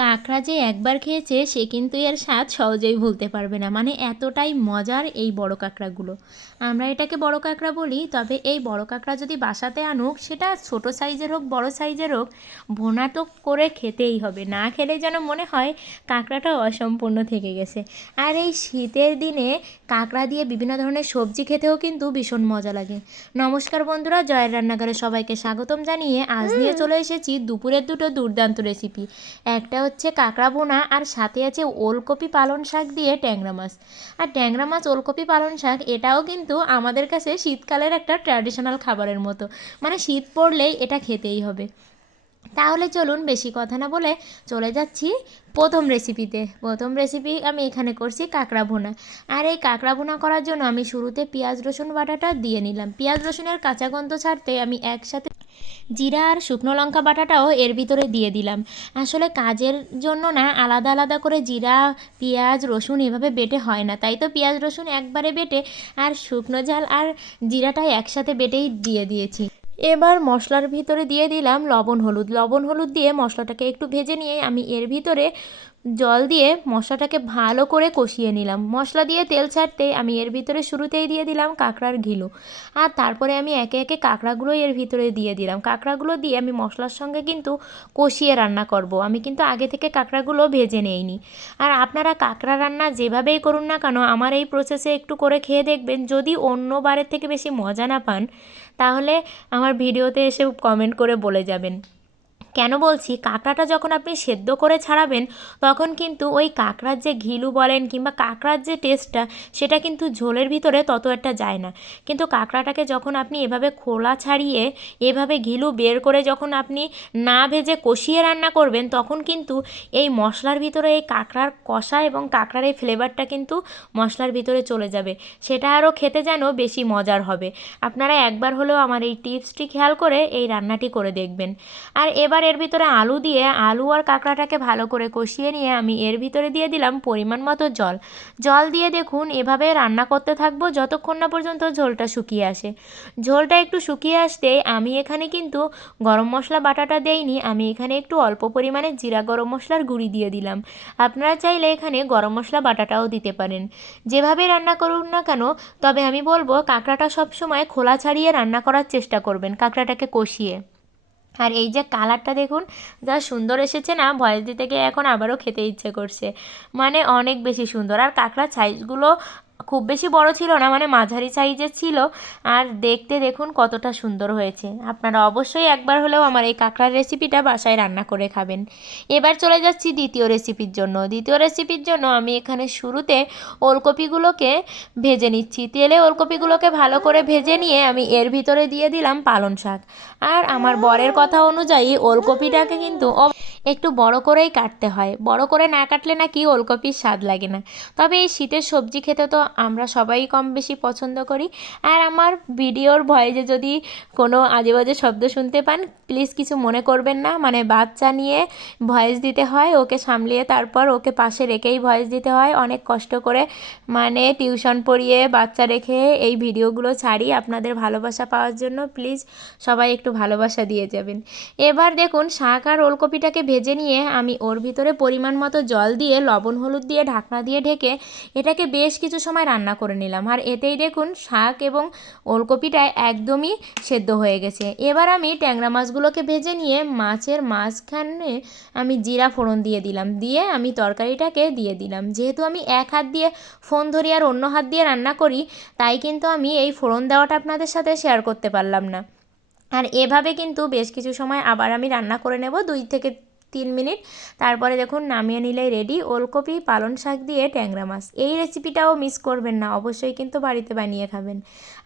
কাঁকড়া যে একবার খেয়েছে সে কিন্তু এর স্বাদ সহজেই ভুলতে পারবে না। মানে এতটাই মজার এই বড় কাঁকড়াগুলো। আমরা এটাকে বড় কাঁকড়া বলি তবে এই বড় কাঁকড়া যদি বাসাতে আনুক সেটা ছোট সাইজের হোক বড় সাইজের হোক ভোনা তো করে খেতেই হবে। না খেলে যেন মনে হয় কাঁকড়াটা অসম্পূর্ণ থেকে গেছে। আর এই শীতের দিনে কাঁকড়া দিয়ে বিভিন্ন ধরনের সবজি খেতেও কিন্তু ভীষণ মজা লাগে। নমস্কার বন্ধুরা জয়ের রান্নাঘরে সবাইকে স্বাগতম জানিয়ে আজ নিয়ে চলে এসেছি দুপুরের দুটো দুর্দান্ত রেসিপি একটা হচ্ছে কাঁকড়া বোনা আর সাথে আছে ওলকপি পালন শাক দিয়ে ট্যাংরা মাছ। আর ট্যাংরা মাছ, ওলকপি পালন শাক, এটাও কিন্তু আমাদের কাছে শীতকালের একটা ট্র্যাডিশনাল খাবারের মতো। মানে শীত পড়লেই এটা খেতেই হবে। তাহলে চলুন বেশি কথা না বলে চলে যাচ্ছি প্রথম রেসিপিতে প্রথম রেসিপি আমি এখানে করছি কাঁকড়া ভুনা। আর এই কাঁকড়া ভুনা করার জন্য আমি শুরুতে পেঁয়াজ, রসুন বাটাটা দিয়ে নিলাম। পেঁয়াজ, রসুনের কাঁচা গন্ধ ছাড়তে আমি একসাথে জিরা আর শুকনো লঙ্কা বাটাটাও এর ভিতরে দিয়ে দিলাম। আসলে কাজের জন্য না, আলাদা আলাদা করে জিরা, পেঁয়াজ, রসুন এভাবে বেটে হয় না। তাই তো পেঁয়াজ, রসুন একবারে বেটে আর শুকনো ঝাল আর জিরাটাই একসাথে বেটেই দিয়ে দিয়েছি। এবার মশলার ভিতরে দিয়ে দিলাম লবণ হলুদ। লবণ হলুদ দিয়ে মশলাটাকে একটু ভেজে নিয়ে আমি এর ভিতরে জল দিয়ে মশলাটাকে ভালো করে কষিয়ে নিলাম। মশলা দিয়ে তেল ছাড়তে আমি এর ভিতরে শুরুতেই দিয়ে দিলাম কাঁকড়ার ঘিলো। আর তারপরে আমি একে একে কাঁকড়াগুলো এর ভিতরে দিয়ে দিলাম। কাঁকড়াগুলো দিয়ে আমি মশলার সঙ্গে কিন্তু কষিয়ে রান্না করব। আমি কিন্তু আগে থেকে কাঁকড়াগুলো ভেজে নেইনি। আর আপনারা কাঁকড়া রান্না যেভাবেই করুন না কেন, আমার এই প্রসেসে একটু করে খেয়ে দেখবেন। যদি অন্য বারের থেকে বেশি মজা না পান, তাহলে আমার ভিডিওতে এসে কমেন্ট করে বলে যাবেন। কেন বলছি? কাঁকড়াটা যখন আপনি সেদ্ধ করে ছাড়াবেন, তখন কিন্তু ওই কাঁকড়ার যে ঘিলু বলেন কিংবা কাঁকড়ার যে টেস্টটা সেটা কিন্তু ঝোলের ভিতরে তত একটা যায় না। কিন্তু কাঁকড়াটাকে যখন আপনি এভাবে খোলা ছাড়িয়ে, এভাবে ঘিলু বের করে যখন আপনি না ভেজে কষিয়ে রান্না করবেন, তখন কিন্তু এই মশলার ভিতরে এই কাঁকড়ার কষা এবং কাঁকড়ার এই ফ্লেভারটা কিন্তু মশলার ভিতরে চলে যাবে। সেটা আরও খেতে যেন বেশি মজার হবে। আপনারা একবার হলেও আমার এই টিপসটি খেয়াল করে এই রান্নাটি করে দেখবেন। আর এবার এবার এর ভিতরে আলু দিয়ে আলু আর কাঁকড়াটাকে ভালো করে কষিয়ে নিয়ে আমি এর ভিতরে দিয়ে দিলাম পরিমাণ মতো জল। জল দিয়ে দেখুন এভাবে রান্না করতে থাকব যতক্ষণ না পর্যন্ত ঝোলটা শুকিয়ে আসে। ঝোলটা একটু শুকিয়ে আসতেই আমি এখানে কিন্তু গরম মশলা বাটাটা দেইনি, আমি এখানে একটু অল্প পরিমাণে জিরা গরম মশলার গুঁড়ি দিয়ে দিলাম। আপনারা চাইলে এখানে গরম মশলা বাটাটাও দিতে পারেন। যেভাবে রান্না করুন না কেন, তবে আমি বলব কাঁকড়াটা সবসময় খোলা ছাড়িয়ে রান্না করার চেষ্টা করবেন কাঁকড়াটাকে কষিয়ে। আর এই যে কালারটা দেখুন, যা সুন্দর এসেছে না, ভয়েস দিতে গিয়ে এখন আবারও খেতে ইচ্ছে করছে। মানে অনেক বেশি সুন্দর। আর কাঁকড়ার সাইজগুলো খুব বেশি বড় ছিল না মানে মাঝারি সাইজের ছিল। আর দেখতে দেখুন কতটা সুন্দর হয়েছে। আপনারা অবশ্যই একবার হলেও আমার এই কাঁকড়ার রেসিপিটা বাসায় রান্না করে খাবেন। এবার চলে যাচ্ছি দ্বিতীয় রেসিপির জন্য। দ্বিতীয় রেসিপির জন্য আমি এখানে শুরুতে ওলকপিগুলোকে ভেজে নিচ্ছি। তেলে ওলকপিগুলোকে ভালো করে ভেজে নিয়ে আমি এর ভিতরে দিয়ে দিলাম পালং শাক। আর আমার বরের কথা অনুযায়ী ওলকপিটাকে কিন্তু একটু বড় করেই কাটতে হয়। বড় করে না কাটলে নাকি ওলকপির স্বাদ লাগে না। তবে এই শীতের সবজি খেতে তো আমরা সবাই কম বেশি পছন্দ করি। আর আমার ভিডিওর ভয়েসে যদি কোনো আজে বাজে শব্দ শুনতে পান প্লিজ কিছু মনে করবেন না। মানে বাচ্চা নিয়ে ভয়েস দিতে হয়, ওকে সামলিয়ে তারপর ওকে পাশে রেখেই ভয়েস দিতে হয়। অনেক কষ্ট করে মানে টিউশন পড়িয়ে বাচ্চা রেখে এই ভিডিওগুলো ছাড়ি। আপনাদের ভালোবাসা পাওয়ার জন্য প্লিজ সবাই একটু ভালোবাসা দিয়ে যাবেন। এবার দেখুন, শাক আর ওলকপিটাকে ভেজে নিয়ে আমি ওর ভিতরে পরিমাণ মতো জল দিয়ে, লবণ, হলুদ দিয়ে, ঢাকনা দিয়ে ঢেকে এটাকে বেশ কিছু সময় রান্না করে নিলাম। আর এতেই দেখুন শাক এবং ওলকপিটা একদমই সেদ্ধ হয়ে গেছে। এবার আমি ট্যাংরা মাছগুলোকে ভেজে নিয়ে মাছের মাঝখানে আমি জিরা ফোড়ন দিয়ে দিলাম। দিয়ে আমি তরকারিটাকে দিয়ে দিলাম। যেহেতু আমি এক হাত দিয়ে ফোন ধরি আর অন্য হাত দিয়ে রান্না করি, তাই কিন্তু আমি এই ফোড়ন দেওয়াটা আপনাদের সাথে শেয়ার করতে পারলাম না। আর এভাবে কিন্তু বেশ কিছু সময় আবার আমি রান্না করে নেব দুই থেকে তিন মিনিট। তারপরে দেখুন, নামিয়ে নিলেই রেডি ওলকপি পালন শাক দিয়ে ট্যাংরা মাছ। এই রেসিপিটাও মিস করবেন না, অবশ্যই কিন্তু বাড়িতে বানিয়ে খাবেন।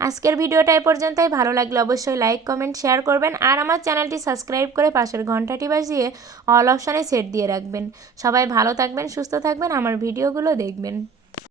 আজকের ভিডিওটা এ পর্যন্তই। ভালো লাগলে অবশ্যই লাইক কমেন্ট শেয়ার করবেন। আর আমার চ্যানেলটি সাবস্ক্রাইব করে পাশের ঘন্টাটি বাজিয়ে অল অপশানে সেট দিয়ে রাখবেন। সবাই ভালো থাকবেন, সুস্থ থাকবেন, আমার ভিডিওগুলো দেখবেন।